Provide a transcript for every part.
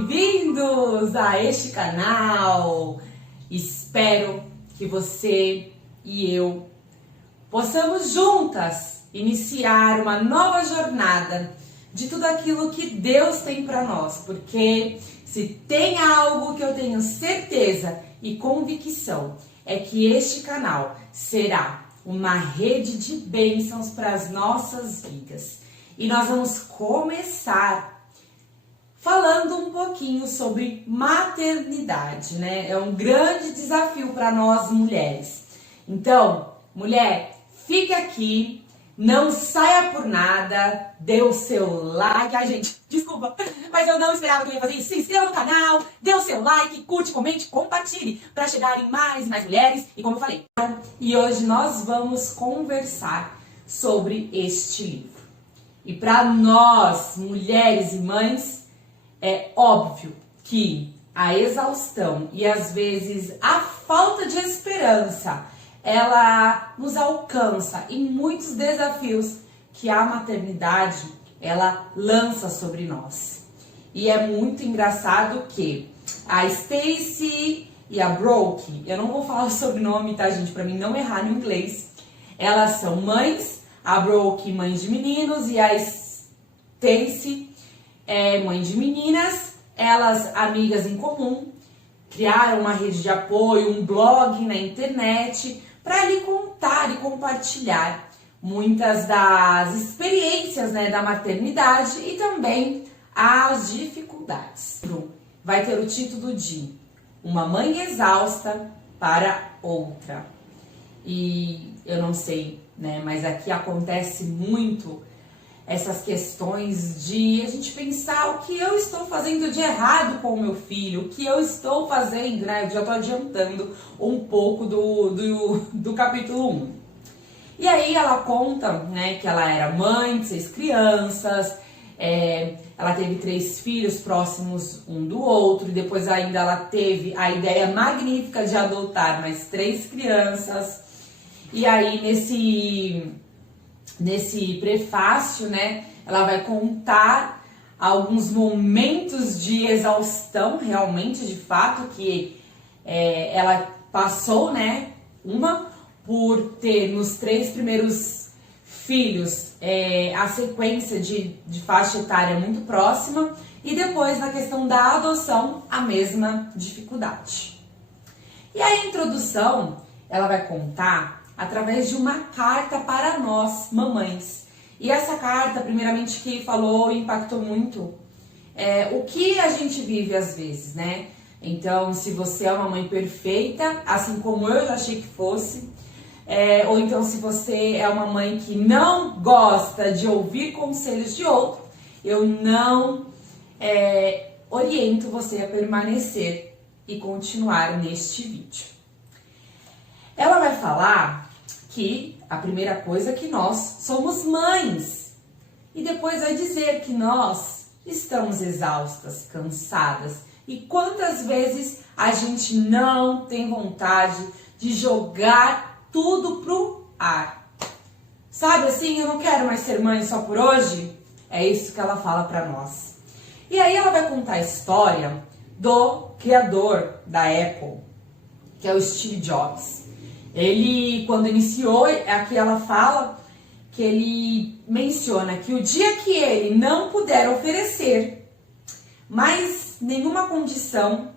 Bem-vindos a este canal! Espero que você e eu possamos juntas iniciar uma nova jornada de tudo aquilo que Deus tem para nós, porque se tem algo que eu tenho certeza e convicção é que este canal será uma rede de bênçãos para as nossas vidas. E nós vamos começar falando um pouquinho sobre maternidade, né? É um grande desafio para nós mulheres. Então, mulher, fique aqui, não saia por nada, dê o seu like. Ai, gente, desculpa, mas eu não esperava que eu ia fazer isso. Se inscreva no canal, dê o seu like, curte, comente, compartilhe para chegarem mais e mais mulheres. E como eu falei, e hoje nós vamos conversar sobre este livro. E para nós, mulheres e mães, é óbvio que a exaustão e às vezes a falta de esperança, ela nos alcança em muitos desafios que a maternidade, ela lança sobre nós. E é muito engraçado que a Stacy e a Brooke, eu não vou falar o sobrenome, tá, gente, pra mim não errar no inglês, elas são mães, a Brooke mãe de meninos e a Stacy é mãe de meninas. Elas, amigas em comum, criaram uma rede de apoio, um blog na internet para lhe contar e compartilhar muitas das experiências, né, da maternidade e também as dificuldades. Vai ter o título de Uma Mãe Exausta para Outra. E eu não sei, né, mas aqui acontece muito essas questões de a gente pensar o que eu estou fazendo de errado com o meu filho, o que eu estou fazendo, né? Eu já estou adiantando um pouco do capítulo 1. E aí ela conta, né, que ela era mãe de 6 crianças, ela teve 3 filhos próximos um do outro, e depois ainda ela teve a ideia magnífica de adotar mais 3 crianças. E aí nesse prefácio, né, ela vai contar alguns momentos de exaustão, realmente, de fato, que ela passou, né, por ter nos 3 primeiros filhos a sequência de faixa etária muito próxima, e depois na questão da adoção, a mesma dificuldade. E a introdução, ela vai contar através de uma carta para nós, mamães. E essa carta, primeiramente, que falou e impactou muito o que a gente vive às vezes, né? Então, se você é uma mãe perfeita, assim como eu já achei que fosse, ou então se você é uma mãe que não gosta de ouvir conselhos de outro, eu não oriento você a permanecer e continuar neste vídeo. Ela vai falar que a primeira coisa é que nós somos mães. E depois vai dizer que nós estamos exaustas, cansadas. E quantas vezes a gente não tem vontade de jogar tudo pro ar. Sabe assim, eu não quero mais ser mãe só por hoje? É isso que ela fala para nós. E aí ela vai contar a história do criador da Apple, que é o Steve Jobs. Ele, quando iniciou, aqui ela fala que ele menciona que o dia que ele não puder oferecer mais nenhuma condição,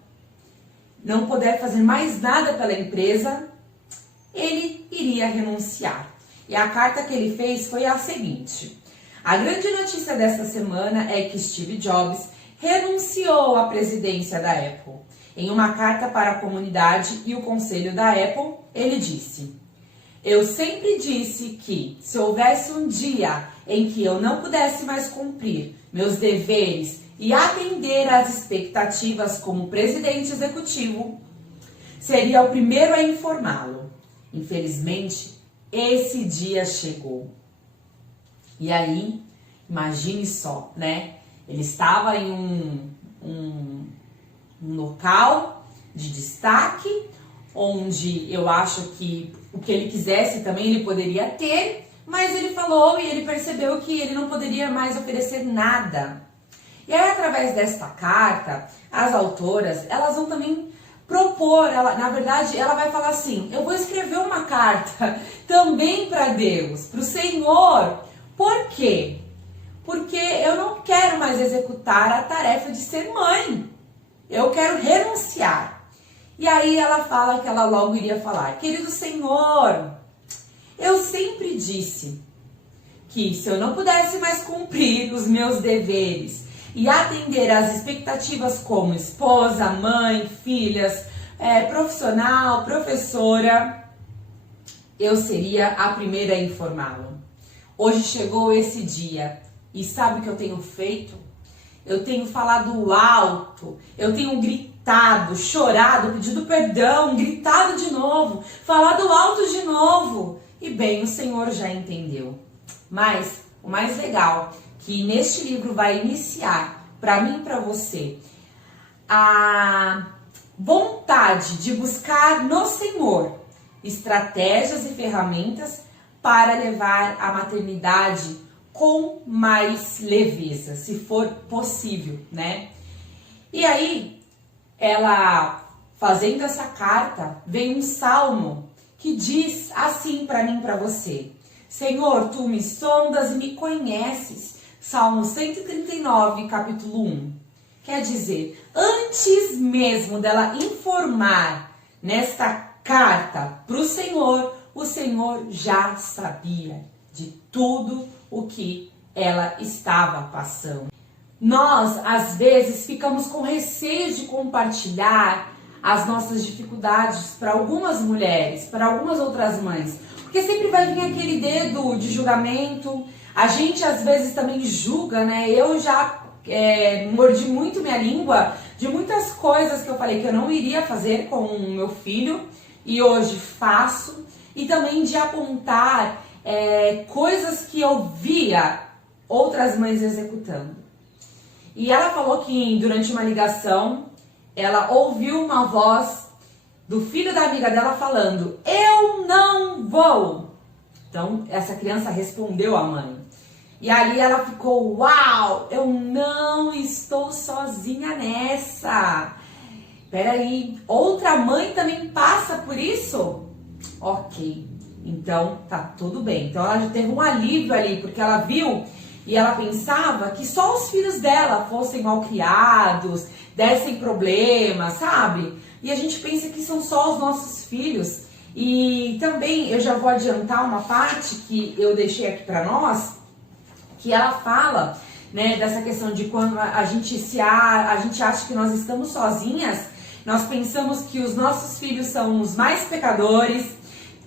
não puder fazer mais nada pela empresa, ele iria renunciar. E a carta que ele fez foi a seguinte: a grande notícia dessa semana é que Steve Jobs renunciou à presidência da Apple. Em uma carta para a comunidade e o conselho da Apple, ele disse: eu sempre disse que, se houvesse um dia em que eu não pudesse mais cumprir meus deveres e atender às expectativas como presidente executivo, seria o primeiro a informá-lo. Infelizmente, esse dia chegou. E aí, imagine só, né? Ele estava em um local de destaque, onde eu acho que o que ele quisesse também ele poderia ter, mas ele falou e ele percebeu que ele não poderia mais oferecer nada. E aí, através desta carta, as autoras, elas vão também propor, na verdade, ela vai falar assim, eu vou escrever uma carta também para Deus, para o Senhor. Por quê? Porque eu não quero mais executar a tarefa de ser mãe. Eu quero renunciar. E aí ela fala que ela logo iria falar, querido Senhor, eu sempre disse que se eu não pudesse mais cumprir os meus deveres e atender às expectativas como esposa, mãe, filhas, profissional, professora, eu seria a primeira a informá-lo. Hoje chegou esse dia e sabe o que eu tenho feito? Eu tenho falado alto, eu tenho gritado, chorado, pedido perdão, gritado de novo, falado alto de novo. E bem, o Senhor já entendeu. Mas o mais legal, que neste livro vai iniciar, para mim e para você, a vontade de buscar no Senhor estratégias e ferramentas para levar a maternidade com mais leveza, se for possível, né? E aí, ela fazendo essa carta, vem um salmo que diz assim para mim e para você: Senhor, tu me sondas e me conheces. Salmo 139, capítulo 1. Quer dizer, antes mesmo dela informar nesta carta para o Senhor já sabia de tudo o que ela estava passando. Nós, às vezes, ficamos com receio de compartilhar as nossas dificuldades para algumas mulheres, para algumas outras mães, porque sempre vai vir aquele dedo de julgamento. A gente às vezes também julga, né? Eu já mordi muito minha língua de muitas coisas que eu falei que eu não iria fazer com o meu filho e hoje faço, e também de apontar coisas que eu via outras mães executando. E ela falou que durante uma ligação ela ouviu uma voz do filho da amiga dela falando: eu não vou. Então essa criança respondeu à mãe. E ali ela ficou: uau, eu não estou sozinha nessa. Peraí, outra mãe também passa por isso? Ok, então tá tudo bem. Então ela já teve um alívio ali, porque ela viu e ela pensava que só os filhos dela fossem mal criados, dessem problemas, sabe? E a gente pensa que são só os nossos filhos. E também eu já vou adiantar uma parte que eu deixei aqui para nós, que ela fala, né, dessa questão de quando a gente acha que nós estamos sozinhas, nós pensamos que os nossos filhos são os mais pecadores,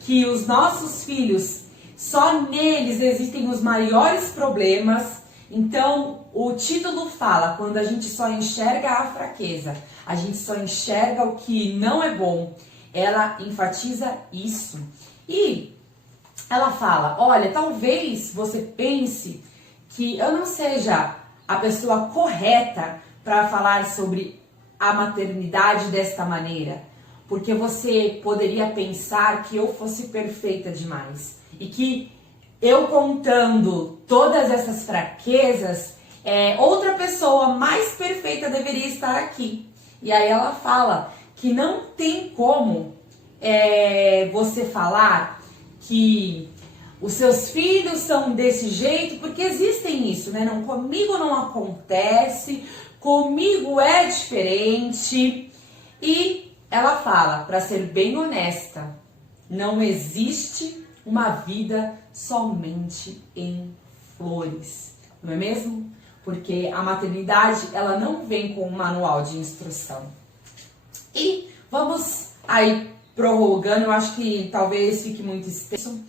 que os nossos filhos, só neles existem os maiores problemas. Então, o título fala, quando a gente só enxerga a fraqueza, a gente só enxerga o que não é bom, ela enfatiza isso. E ela fala, olha, talvez você pense que eu não seja a pessoa correta para falar sobre a maternidade desta maneira, porque você poderia pensar que eu fosse perfeita demais e que eu contando todas essas fraquezas, outra pessoa mais perfeita deveria estar aqui. E aí ela fala que não tem como você falar que os seus filhos são desse jeito, porque existem isso, né? Não, comigo não acontece, comigo é diferente. E ela fala, para ser bem honesta, não existe uma vida somente em flores, não é mesmo? Porque a maternidade, ela não vem com um manual de instrução. E vamos aí prorrogando, eu acho que talvez fique muito extenso.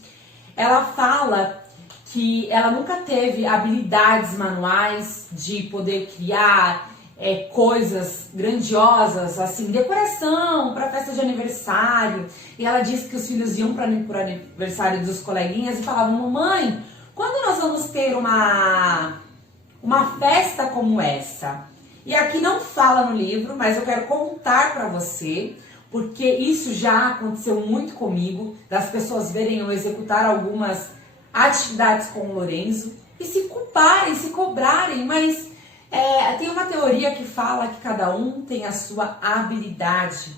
Ela fala que ela nunca teve habilidades manuais de poder criar coisas grandiosas, assim, decoração para festa de aniversário. E ela disse que os filhos iam para o aniversário dos coleguinhas e falavam: mamãe, quando nós vamos ter uma festa como essa? E aqui não fala no livro, mas eu quero contar para você, porque isso já aconteceu muito comigo, das pessoas verem eu executar algumas atividades com o Lorenzo e se culparem, se cobrarem, mas Tem uma teoria que fala que cada um tem a sua habilidade.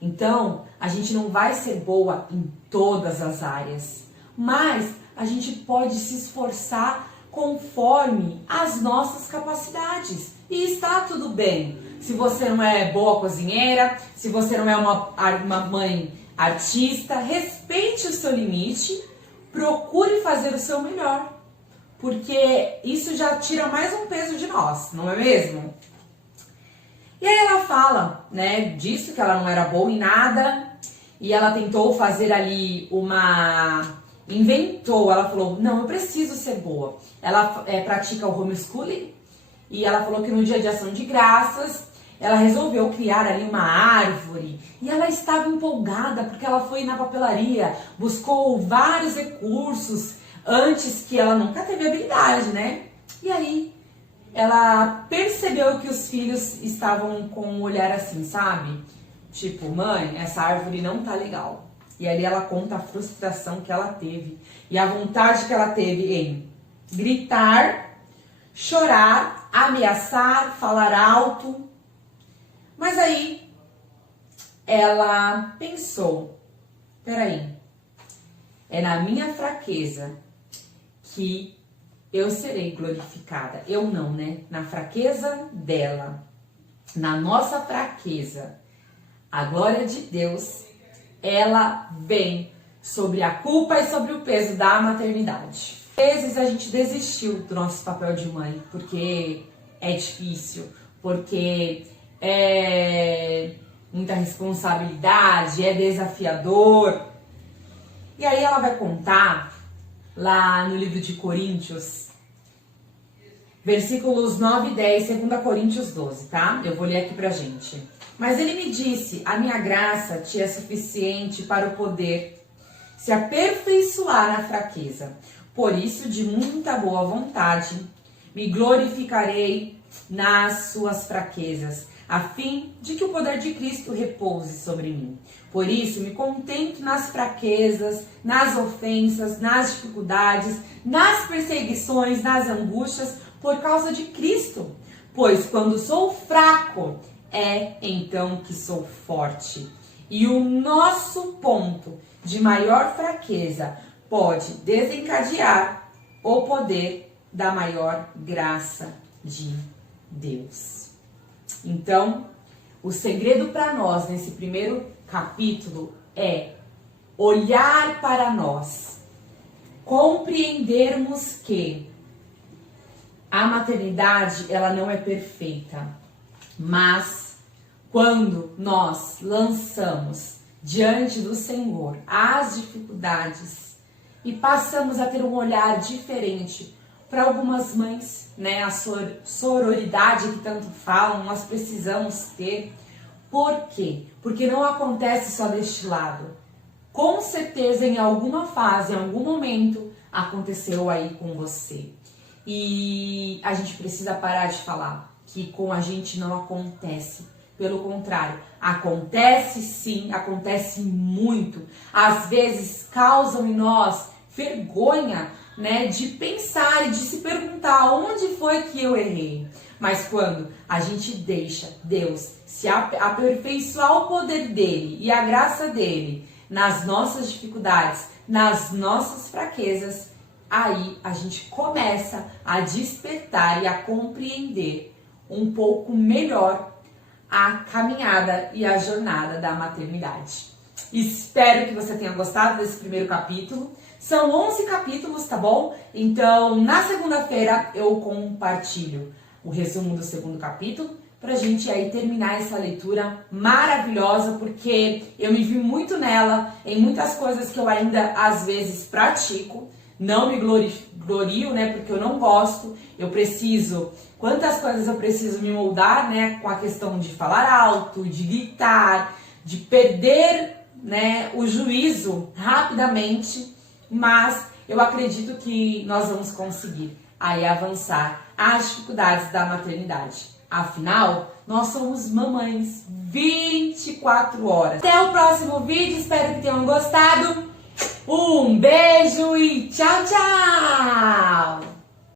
Então, a gente não vai ser boa em todas as áreas, mas a gente pode se esforçar conforme as nossas capacidades. E está tudo bem. Se você não é boa cozinheira, se você não é uma mãe artista, respeite o seu limite, procure fazer o seu melhor. Porque isso já tira mais um peso de nós, não é mesmo? E aí ela fala, né, disso, que ela não era boa em nada, e ela tentou fazer ali ela falou, não, eu preciso ser boa. Ela pratica o homeschooling, e ela falou que no dia de ação de graças, ela resolveu criar ali uma árvore, e ela estava empolgada, porque ela foi na papelaria, buscou vários recursos, antes que ela nunca teve habilidade, né? E aí, ela percebeu que os filhos estavam com um olhar assim, sabe? Tipo, mãe, essa árvore não tá legal. E ali ela conta a frustração que ela teve e a vontade que ela teve em gritar, chorar, ameaçar, falar alto. Mas aí, ela pensou, peraí, é na minha fraqueza que eu serei glorificada. Eu não, né? Na fraqueza dela, na nossa fraqueza, a glória de Deus, ela vem sobre a culpa e sobre o peso da maternidade. Às vezes a gente desistiu do nosso papel de mãe, porque é difícil, porque é muita responsabilidade, é desafiador. E aí ela vai contar lá no livro de Coríntios, versículos 9 e 10, 2 Coríntios 12, tá? Eu vou ler aqui pra gente. Mas ele me disse, a minha graça te é suficiente para o poder se aperfeiçoar na fraqueza. Por isso, de muita boa vontade, me glorificarei nas suas fraquezas, a fim de que o poder de Cristo repouse sobre mim. Por isso, me contento nas fraquezas, nas ofensas, nas dificuldades, nas perseguições, nas angústias, por causa de Cristo. Pois quando sou fraco, é então que sou forte. E o nosso ponto de maior fraqueza pode desencadear o poder da maior graça de Deus. Então, o segredo para nós nesse primeiro capítulo é olhar para nós, compreendermos que a maternidade ela não é perfeita, mas quando nós lançamos diante do Senhor as dificuldades e passamos a ter um olhar diferente para algumas mães, né, a sororidade que tanto falam, nós precisamos ter. Por quê? Porque não acontece só deste lado. Com certeza, em alguma fase, em algum momento, aconteceu aí com você. E a gente precisa parar de falar que com a gente não acontece. Pelo contrário, acontece sim, acontece muito. Às vezes causam em nós vergonha, né, de pensar e de se perguntar onde foi que eu errei. Mas quando a gente deixa Deus se aperfeiçoar o poder dele e a graça dele nas nossas dificuldades, nas nossas fraquezas, aí a gente começa a despertar e a compreender um pouco melhor a caminhada e a jornada da maternidade. Espero que você tenha gostado desse primeiro capítulo. São 11 capítulos, tá bom? Então, na segunda-feira eu compartilho o resumo do segundo capítulo pra gente aí terminar essa leitura maravilhosa, porque eu me vi muito nela, em muitas coisas que eu ainda às vezes pratico, não me glorio, né, porque eu não gosto, eu preciso, quantas coisas eu preciso me moldar, né, com a questão de falar alto, de gritar, de perder, né, o juízo rapidamente, mas eu acredito que nós vamos conseguir aí avançar as dificuldades da maternidade. Afinal, nós somos mamães 24 horas. Até o próximo vídeo, espero que tenham gostado. Um beijo e tchau, tchau!